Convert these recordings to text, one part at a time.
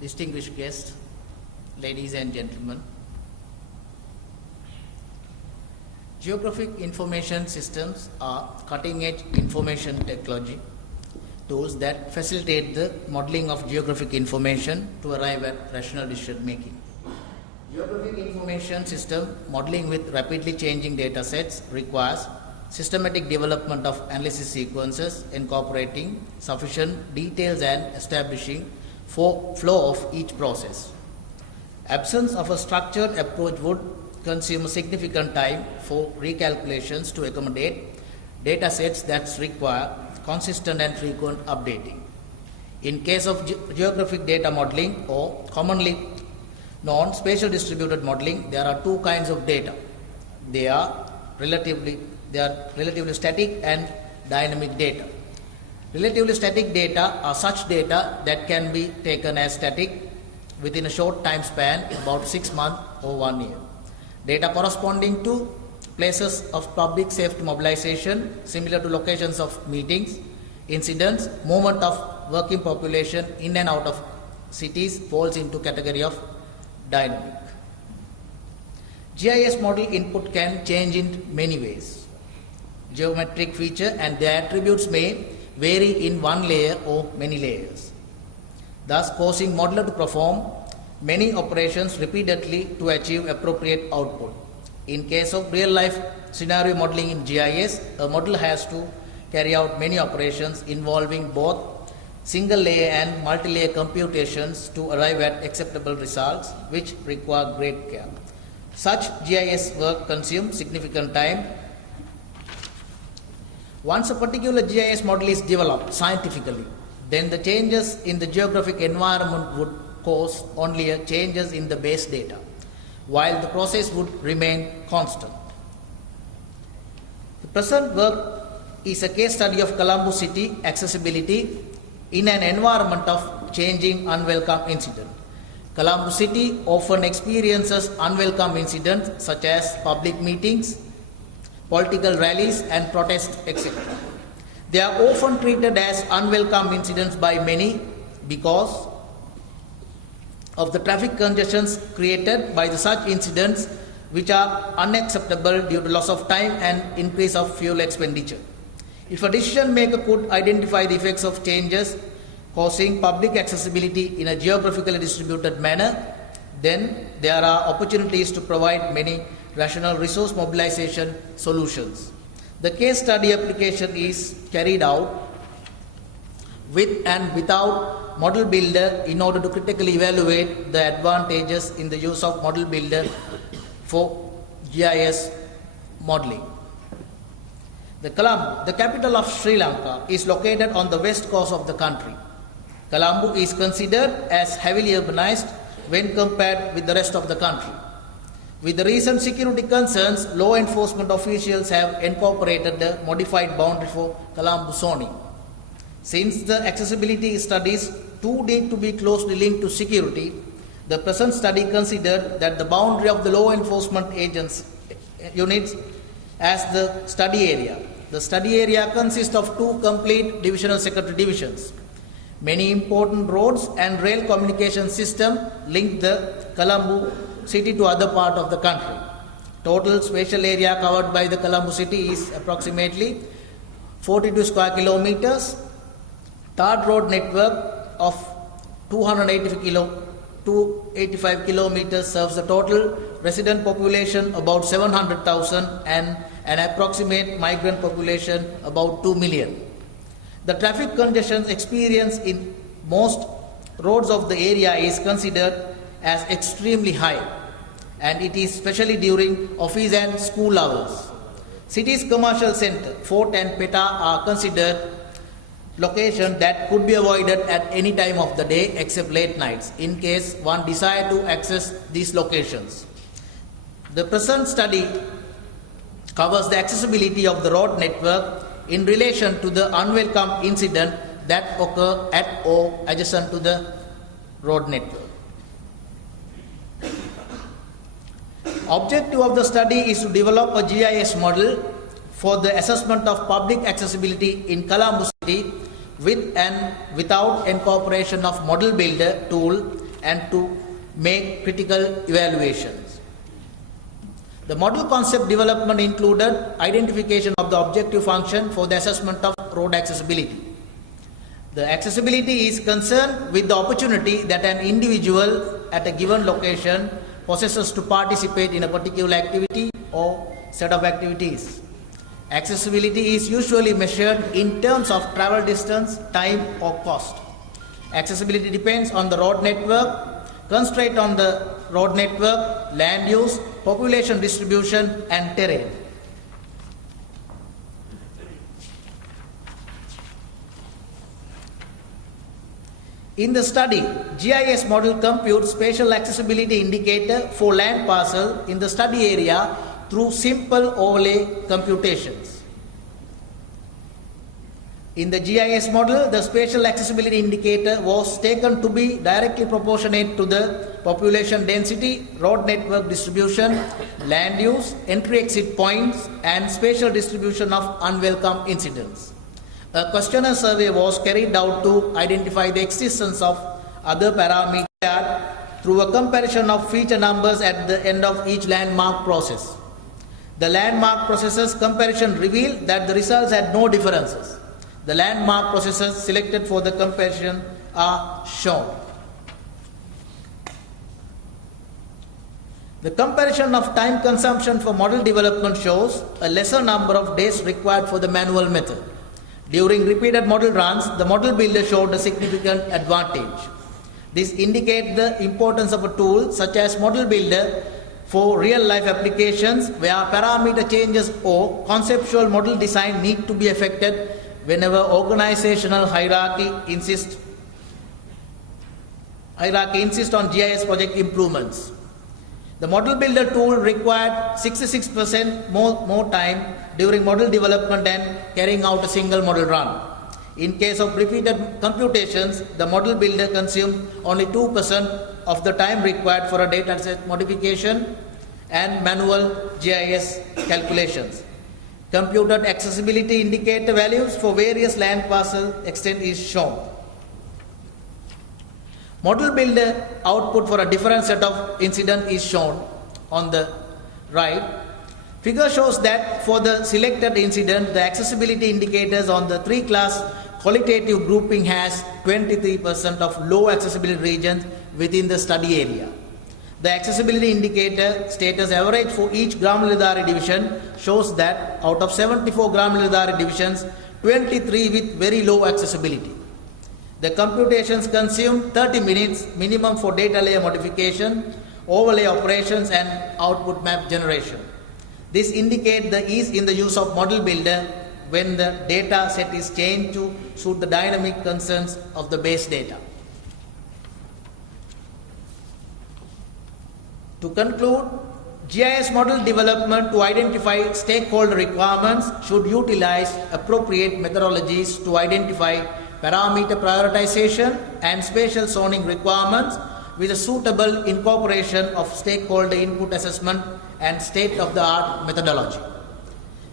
distinguished guests, ladies and gentlemen. Geographic information systems are cutting-edge information technology tools that facilitate the modeling of geographic information to arrive at rational decision making. Geographic information system modeling with rapidly changing data sets requires systematic development of analysis sequences incorporating sufficient details and establishing flow of each process. Absence of a structured approach would consume significant time for recalculations to accommodate data sets that require consistent and frequent updating. In case of geographic data modeling, or commonly known spatial distributed modeling, there are two kinds of data. They are relatively static and dynamic data. Relatively static data are such data that can be taken as static within a short time span, about 6 months or 1 year. Data corresponding to places of public safety mobilization, similar to locations of meetings, incidents, movement of working population in and out of cities, falls into category of dynamic. GIS model input can change in many ways. Geometric feature and their attributes may vary in one layer or many layers, thus causing modeler to perform many operations repeatedly to achieve appropriate output. In case of real-life scenario modeling in GIS, a model has to carry out many operations involving both single-layer and multi-layer computations to arrive at acceptable results, which require great care. Such GIS work consumes significant time. Once a particular GIS model is developed scientifically, then the changes in the geographic environment would cause only changes in the base data, while the process would remain constant. The present work is a case study of Colombo City accessibility in an environment of changing unwelcome incident. Colombo City often experiences unwelcome incidents such as public meetings, political rallies and protests, etc. They are often treated as unwelcome incidents by many because of the traffic congestions created by such incidents, which are unacceptable due to loss of time and increase of fuel expenditure. If a decision maker could identify the effects of changes causing public accessibility in a geographically distributed manner, then there are opportunities to provide many rational resource mobilization solutions. The case study application is carried out with and without Model Builder in order to critically evaluate the advantages in the use of Model Builder for GIS modeling. The Colombo, the capital of Sri Lanka, is located on the west coast of the country. Colombo is considered as heavily urbanized when compared with the rest of the country. With the recent security concerns, law enforcement officials have incorporated the modified boundary for Colombo zoning. Since the accessibility studies too need to be closely linked to security, the present study considered that the boundary of the law enforcement units as the study area. The study area consists of two complete divisional secretary divisions. Many important roads and rail communication system link the Colombo city to other part of the country. Total spatial area covered by the Colombo city is approximately 42 square kilometers. Third road network of 285 kilometers serves a total resident population about 700,000 and an approximate migrant population about 2 million. The traffic congestion experienced in most roads of the area is considered as extremely high, and it is especially during office and school hours. City's commercial center, Fort and Peta are considered location that could be avoided at any time of the day except late nights in case one desire to access these locations. The present study covers the accessibility of the road network in relation to the unwelcome incident that occur at or adjacent to the road network. Objective of the study is to develop a GIS model for the assessment of public accessibility in Colombo City with and without incorporation of Model Builder tool and to make critical evaluations. The model concept development included identification of the objective function for the assessment of road accessibility. The accessibility is concerned with the opportunity that an individual at a given location possesses to participate in a particular activity or set of activities. Accessibility is usually measured in terms of travel distance, time or cost. Accessibility depends on the road network, constraint on the road network, land use, population distribution and terrain. In the study, GIS model computes spatial accessibility indicator for land parcel in the study area through simple overlay computations. In the GIS model, the spatial accessibility indicator was taken to be directly proportionate to the population density, road network distribution, land use, entry-exit points, and spatial distribution of unwelcome incidents. A questionnaire survey was carried out to identify the existence of other parameters through a comparison of feature numbers at the end of each landmark process. The landmark processes comparison revealed that the results had no differences. The landmark processes selected for the comparison are shown. The comparison of time consumption for model development shows a lesser number of days required for the manual method. During repeated model runs, the model builder showed a significant advantage. This indicates the importance of a tool such as model builder for real-life applications where parameter changes or conceptual model design need to be affected whenever organizational hierarchy insists on GIS project improvements. The model builder tool required 66% more time during model development than carrying out a single model run. In case of repeated computations, the model builder consumed only 2% of the time required for a dataset modification and manual GIS calculations. Computed accessibility indicator values for various land parcel extent is shown. Model builder output for a different set of incident is shown on the right. Figure shows that for the selected incident, the accessibility indicators on the 3-class qualitative grouping has 23% of low accessibility regions within the study area. The accessibility indicator status average for each Gram Lildari division shows that out of 74 Gram Lildari divisions, 23 with very low accessibility. The computations consumed 30 minutes minimum for data layer modification, overlay operations and output map generation. This indicates the ease in the use of model builder when the data set is changed to suit the dynamic concerns of the base data. To conclude, GIS model development to identify stakeholder requirements should utilize appropriate methodologies to identify parameter prioritization and spatial zoning requirements with a suitable incorporation of stakeholder input assessment and state-of-the-art methodology.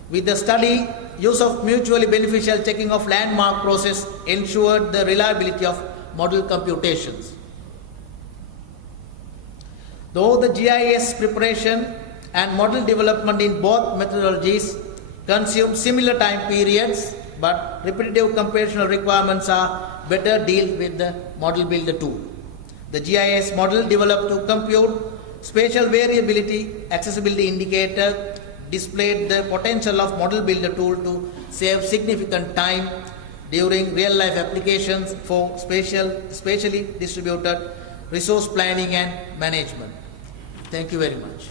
With the study, use of mutually beneficial checking of landmark process ensured the reliability of model computations. Though the GIS preparation and model development in both methodologies consume similar time periods, but repetitive computational requirements are better dealt with the model builder tool. The GIS model developed to compute spatial variability accessibility indicator displayed the potential of model builder tool to save significant time during real-life applications for spatially distributed resource planning and management. Thank you very much.